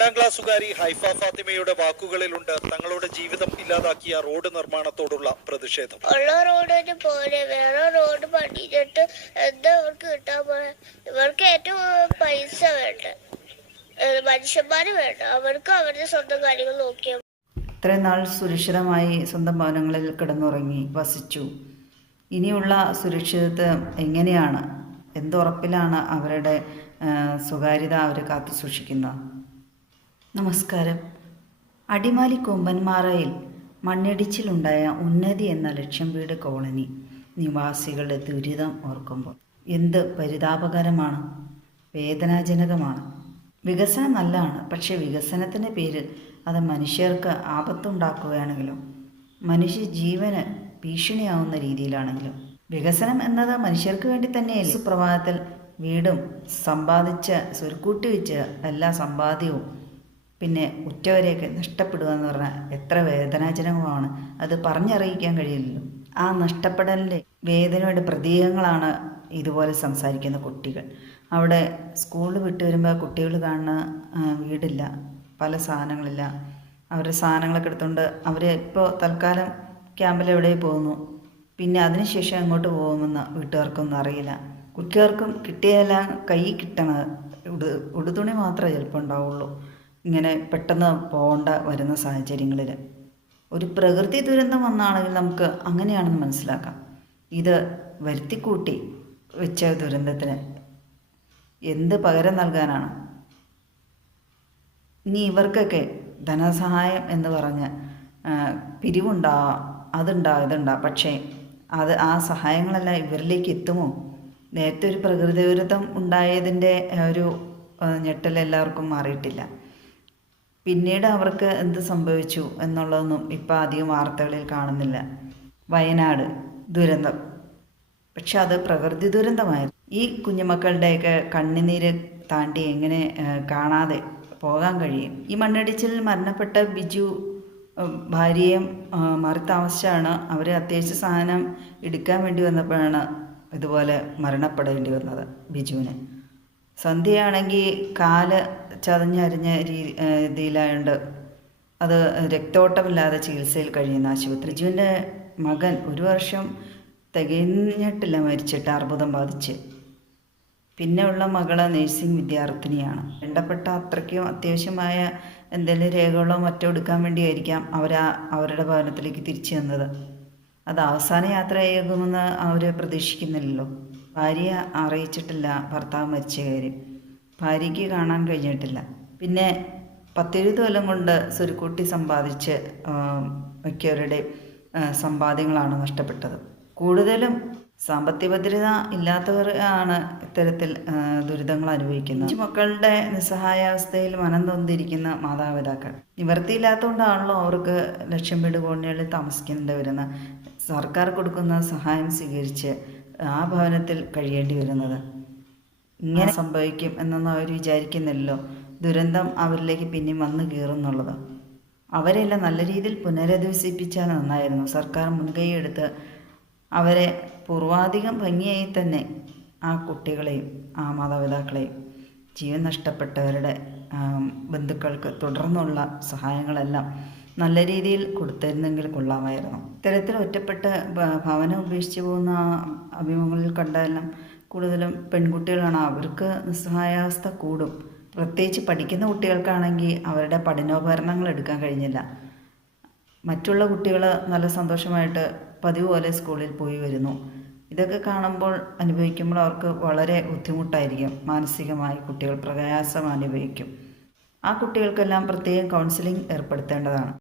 രണ്ടാം ക്ലാസ്സുകാരി ഹൈഫ ഫാത്തിമയുടെ വാക്കുകളിലുണ്ട്. തങ്ങളുടെ ജീവിതം ഇല്ലാതാക്കിയ റോഡ് നിർമ്മാണത്തോടുള്ള പ്രതിഷേധം. ഉള്ള റോഡിന് പോലെ വേറെ റോഡ് പണിഞ്ഞിട്ട് എന്താ അവർക്ക് കിട്ടാൻ പോലെ ഇവർക്ക് ഏറ്റവും പൈസ വേണ്ട? മനുഷ്യന്മാര് വേണ്ട? അവർക്ക് അവരുടെ സ്വന്തം കാര്യങ്ങൾ നോക്കിയാൽ ഇത്രയും നാൾ സുരക്ഷിതമായി സ്വന്തം ഭവനങ്ങളിൽ കിടന്നുറങ്ങി വസിച്ചു. ഇനിയുള്ള സുരക്ഷിതത്വം എങ്ങനെയാണ്? എന്തുറപ്പിലാണ് അവരുടെ സ്വകാര്യത അവർ കാത്തു സൂക്ഷിക്കുന്നത് നമസ്കാരം. അടിമാലി കൊമ്പന്മാറയിൽ മണ്ണിടിച്ചിലുണ്ടായ ഉന്നതി എന്ന ലക്ഷ്യം വീട് കോളനി. നിവാസികളുടെ ദുരിതം ഓർക്കുമ്പോൾ എന്ത് പരിതാപകരമാണ്? വേദനാജനകമാണ്. വികസനം നല്ലതാണ് പക്ഷേ വികസനത്തിന്റെ പേരിൽ അത് മനുഷ്യർക്ക് ആപത്തുണ്ടാക്കുകയാണെങ്കിലും മനുഷ്യ ജീവന് ഭീഷണിയാവുന്ന രീതിയിലാണെങ്കിലും. വികസനം എന്നത് മനുഷ്യർക്ക് വേണ്ടി തന്നെയല്ല. സുപ്രഭാതത്തിൽ വീടും സമ്പാദിച്ച് സ്വരുക്കൂട്ടി വെച്ച് എല്ലാ സമ്പാദ്യവും പിന്നെ ഉറ്റവരെയൊക്കെ നഷ്ടപ്പെടുക എന്ന് പറഞ്ഞാൽ എത്ര വേദനാജനകമാണ്. അത് പറഞ്ഞറിയിക്കാൻ കഴിയില്ലല്ലോ. ആ നഷ്ടപ്പെടലിന്റെ വേദനയുടെ പ്രതീകങ്ങളാണ് ഇതുപോലെ സംസാരിക്കുന്ന കുട്ടികൾ. അവിടെ സ്കൂളിൽ വിട്ട് വരുമ്പോൾ കുട്ടികൾ കാണുന്ന വീടില്ല. പല സാധനങ്ങളില്ല. അവരുടെ സാധനങ്ങളൊക്കെ എടുത്തുകൊണ്ട് അവർ ഇപ്പോൾ തൽക്കാലം ക്യാമ്പിൽ എവിടെ പോകുന്നു. പിന്നെ അതിനുശേഷം എങ്ങോട്ട് പോകുമെന്ന് വീട്ടുകാർക്കൊന്നും അറിയില്ല. കുട്ടികൾക്കും കിട്ടിയതെല്ലാം കൈ കിട്ടണത് ഉടു ഉടുതുണി മാത്രമേ ചിലപ്പോൾ ഉണ്ടാവുള്ളൂ. ഇങ്ങനെ പെട്ടെന്ന് പോകേണ്ട വരുന്ന സാഹചര്യങ്ങളിൽ ഒരു പ്രകൃതി ദുരന്തം വന്നാണെങ്കിൽ നമുക്ക് അങ്ങനെയാണെന്ന് മനസ്സിലാക്കാം. ഇത് വരുത്തിക്കൂട്ടി വെച്ച ദുരന്തത്തിന് എന്ത് പകരം നൽകാനാണ്? ഇനി ഇവർക്കൊക്കെ ധനസഹായം എന്ന് പറഞ്ഞ് പിരിവുണ്ടാ പിരിവുണ്ടാവാം അതുണ്ടാവും ഇതുണ്ടാവും പക്ഷേ അത് ആ സഹായങ്ങളെല്ലാം ഇവരിലേക്ക് എത്തുമോ? നേരത്തെ ഒരു പ്രകൃതി ദുരന്തം ഉണ്ടായതിന്റെ ഒരു ഞെട്ടൽ എല്ലാവർക്കും മാറിയിട്ടില്ല. പിന്നീട് അവർക്ക് എന്ത് സംഭവിച്ചു എന്നുള്ളതൊന്നും ഇപ്പം അധികം വാർത്തകളിൽ കാണുന്നില്ല. വയനാട് ദുരന്തം. പക്ഷെ അത് പ്രകൃതി ദുരന്തമായിരുന്നു. ഈ കുഞ്ഞുമക്കളുടെയൊക്കെ കണ്ണുനീര് താണ്ടി എങ്ങനെ കാണാതെ പോകാൻ കഴിയും? ഈ മണ്ണിടിച്ചിലിൽ മരണപ്പെട്ട ബിജു ഭാര്യയും മാറി താമസിച്ചാണ് അവർ അത്യാവശ്യ സാധനം എടുക്കാൻ വേണ്ടി വന്നപ്പോഴാണ് ഇതുപോലെ മരണപ്പെടേണ്ടി വന്നത് ബിജുവിന്. സന്ധ്യയാണെങ്കിൽ കാൽ ചതഞ്ഞരിഞ്ഞ രീതിയിലായതുകൊണ്ട് അത് രക്തോട്ടമില്ലാതെ ചികിത്സയിൽ കഴിയുന്ന ആശുപത്രി. ജീവന്റെ മകൻ ഒരു വർഷം തികഞ്ഞിട്ടില്ല മരിച്ചിട്ട് അർബുദം ബാധിച്ച്. പിന്നെയുള്ള മകൾ നേഴ്സിംഗ് വിദ്യാർത്ഥിനിയാണ്. വേണ്ടപ്പെട്ട അത്രയ്ക്കും അത്യാവശ്യമായ എന്തെങ്കിലും രേഖകളോ മറ്റോ എടുക്കാൻ വേണ്ടിയായിരിക്കാം അവർ അവരുടെ ഭവനത്തിലേക്ക് തിരിച്ചു വന്നത് അത് അവസാന യാത്രയാകുമെന്ന് അവർ പ്രതീക്ഷിക്കുന്നില്ലല്ലോ. ഭാര്യ അറിയിച്ചിട്ടില്ല ഭർത്താവ് മരിച്ച കാര്യം. ഭാര്യയ്ക്ക് കാണാൻ കഴിഞ്ഞിട്ടില്ല. പിന്നെ പത്തിരുപത് കൊല്ലം കൊണ്ട് സുരുക്കൂട്ടി സമ്പാദിച്ച് മിക്കവരുടെ സമ്പാദ്യങ്ങളാണ് നഷ്ടപ്പെട്ടത്. കൂടുതലും സാമ്പത്തിക ഭദ്രത ഇല്ലാത്തവർ ആണ് ഇത്തരത്തിൽ ദുരിതങ്ങൾ അനുഭവിക്കുന്നത്. അഞ്ച് മക്കളുടെ നിസ്സഹായാവസ്ഥയിൽ മനം തൊന്നിരിക്കുന്ന മാതാപിതാക്കൾ. നിവർത്തിയില്ലാത്തതുകൊണ്ടാണല്ലോ അവർക്ക് ലക്ഷ്യം വീട് കോണികളിൽ താമസിക്കേണ്ടി വരുന്ന സർക്കാർ കൊടുക്കുന്ന സഹായം സ്വീകരിച്ച് ആ ഭവനത്തിൽ കഴിയേണ്ടി വരുന്നത്. ഇങ്ങനെ സംഭവിക്കും എന്നൊന്നും അവർ വിചാരിക്കുന്നില്ലല്ലോ. ദുരന്തം അവരിലേക്ക് പിന്നെയും വന്നു കീറുന്നുള്ളത്. അവരെല്ലാം നല്ല രീതിയിൽ പുനരധിവസിപ്പിച്ചാൽ നന്നായിരുന്നു. സർക്കാർ മുൻകൈയെടുത്ത് അവരെ പൂർവാധികം ഭംഗിയായി തന്നെ ആ കുട്ടികളെയും ആ മാതാപിതാക്കളെയും ജീവൻ നഷ്ടപ്പെട്ടവരുടെ ബന്ധുക്കൾക്ക് തുടർന്നുള്ള സഹായങ്ങളെല്ലാം നല്ല രീതിയിൽ കൊടുത്തിരുന്നെങ്കിൽ കൊള്ളാമായിരുന്നു. ഇത്തരത്തിൽ ഒറ്റപ്പെട്ട് ഭവനം ഉപേക്ഷിച്ച് പോകുന്ന അഭിമുഖങ്ങളിൽ കണ്ടെല്ലാം കൂടുതലും പെൺകുട്ടികളാണ്. അവർക്ക് നിസ്സഹായാവസ്ഥ കൂടും. പ്രത്യേകിച്ച് പഠിക്കുന്ന കുട്ടികൾക്കാണെങ്കിൽ അവരുടെ പഠനോപകരണങ്ങൾ എടുക്കാൻ കഴിഞ്ഞില്ല. മറ്റുള്ള കുട്ടികൾ നല്ല സന്തോഷമായിട്ട് പതിവ് പോലെ സ്കൂളിൽ പോയി വരുന്നു. ഇതൊക്കെ കാണുമ്പോൾ അനുഭവിക്കുമ്പോൾ അവർക്ക് വളരെ ബുദ്ധിമുട്ടായിരിക്കും. മാനസികമായി കുട്ടികൾ പ്രയാസം അനുഭവിക്കും. ആ കുട്ടികൾക്കെല്ലാം പ്രത്യേകം കൗൺസിലിംഗ് ഏർപ്പെടുത്തേണ്ടതാണ്.